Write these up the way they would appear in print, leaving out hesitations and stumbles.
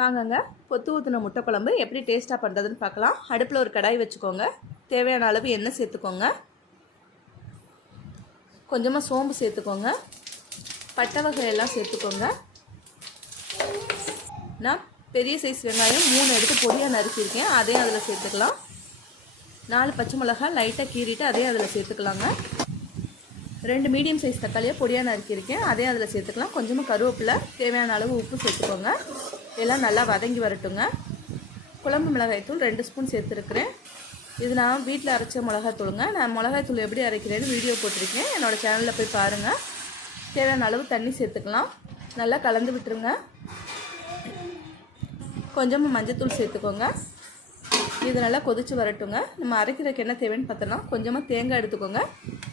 வாங்கங்க பொத்து ஊற்றின முட்டை குழம்பு எப்படி டேஸ்ட்டாக பண்ணுறதுன்னு பார்க்கலாம். அடுப்பில் ஒரு கடாய் வச்சுக்கோங்க. தேவையான அளவு எண்ணெய் சேர்த்துக்கோங்க. கொஞ்சமாக சோம்பு சேர்த்துக்கோங்க. பட்டை வகையெல்லாம் சேர்த்துக்கோங்க. நான் பெரிய சைஸ் வெங்காயம் 3 எடுத்து பொடியாக நறுக்கியிருக்கேன். அதையும் அதில் சேர்த்துக்கலாம். 4 பச்சை மிளகாய் லைட்டாக கீறிட்டு அதையும் அதில் சேர்த்துக்கலாங்க. 2 மீடியம் சைஸ் தக்காளியை பொடியாக நறுக்கியிருக்கேன். அதையும் அதில் சேர்த்துக்கலாம். கொஞ்சமாக கருவேப்பிலை, தேவையான அளவு உப்பு சேர்த்துக்கோங்க. எல்லாம் நல்லா வதங்கி வரட்டுங்க. குழம்பு மிளகாய்த்தூள் 2 ஸ்பூன் சேர்த்துருக்குறேன். இது நான் வீட்டில் அரைச்ச மிளகாய்த்தூளுங்க. நான் மிளகாய்த்தூள் எப்படி அரைக்கிறேன்னு வீடியோ போட்டிருக்கேன். என்னோடய சேனலில் போய் பாருங்கள். தேவையான அளவு தண்ணி சேர்த்துக்கலாம். நல்லா கலந்து விட்டுருங்க. கொஞ்சமாக மஞ்சத்தூள் சேர்த்துக்கோங்க. இது நல்லா கொதித்து வரட்டுங்க. நம்ம அரைக்கிறதுக்கு என்ன தேவைன்னு பார்த்தோன்னா கொஞ்சமாக தேங்காய் எடுத்துக்கோங்க.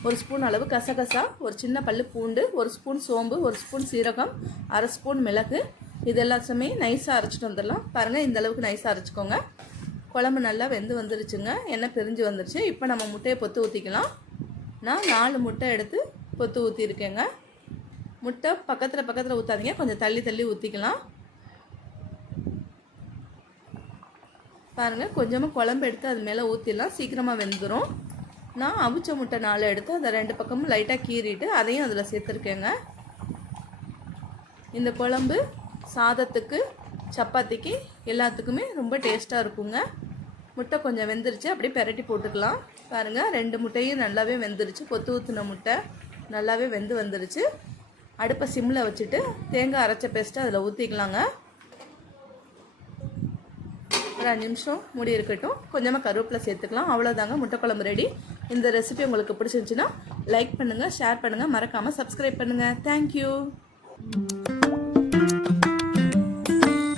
1 ஸ்பூன் அளவு கசகசா, ஒரு சின்ன பல்லு பூண்டு, 1 ஸ்பூன் சோம்பு, 1 ஸ்பூன் சீரகம், 1/2 ஸ்பூன் மிளகு, இது எல்லாத்தையுமே நைஸாக அரைச்சிட்டு வந்துடலாம். பாருங்கள், இந்த அளவுக்கு நைஸாக அரைச்சிக்கோங்க. குழம்பு நல்லா வெந்து வந்துருச்சுங்க. எண்ணெய் பிரிஞ்சு வந்துருச்சு. இப்போ நம்ம முட்டையை பொத்து ஊற்றிக்கலாம். நான் 4 முட்டை எடுத்து பொத்து ஊற்றிருக்கேங்க. முட்டை பக்கத்தில் ஊற்றாதீங்க, கொஞ்சம் தள்ளி தள்ளி ஊற்றிக்கலாம். பாருங்கள், கொஞ்சமாக குழம்பு எடுத்து அது மேலே ஊற்றிடலாம். சீக்கிரமாக வெந்துடும். நான் அவிச்ச முட்டை 4 எடுத்து அதை 2 பக்கமும் லைட்டாக கீறிட்டு அதையும் அதில் சேர்த்துருக்கேங்க. இந்த குழம்பு சாதத்துக்கு, சப்பாத்திக்கு எல்லாத்துக்குமே ரொம்ப டேஸ்ட்டாக இருக்குங்க. முட்டை கொஞ்சம் வெந்துருச்சு, அப்படியே பெரட்டி போட்டுக்கலாம். பாருங்கள், 2 முட்டையும் நல்லாவே வெந்துருச்சு. பொத்து ஊற்றின முட்டை நல்லாவே வெந்து வந்துருச்சு. அடுப்பை சிம்மில் வச்சுட்டு தேங்காய் அரைச்ச பேஸ்ட்டு அதில் ஊற்றிக்கலாங்க. ஒரு 5 நிமிஷம் மூடி இருக்கட்டும். கொஞ்சமாக கருவேப்பிலை சேர்த்துக்கலாம். அவ்வளோதாங்க, முட்டை குழம்பு ரெடி. இந்த ரெசிபி உங்களுக்கு பிடிச்சிருந்துச்சுன்னா லைக் பண்ணுங்கள், ஷேர் பண்ணுங்கள், மறக்காமல் சப்ஸ்கிரைப் பண்ணுங்கள். தேங்க்யூ.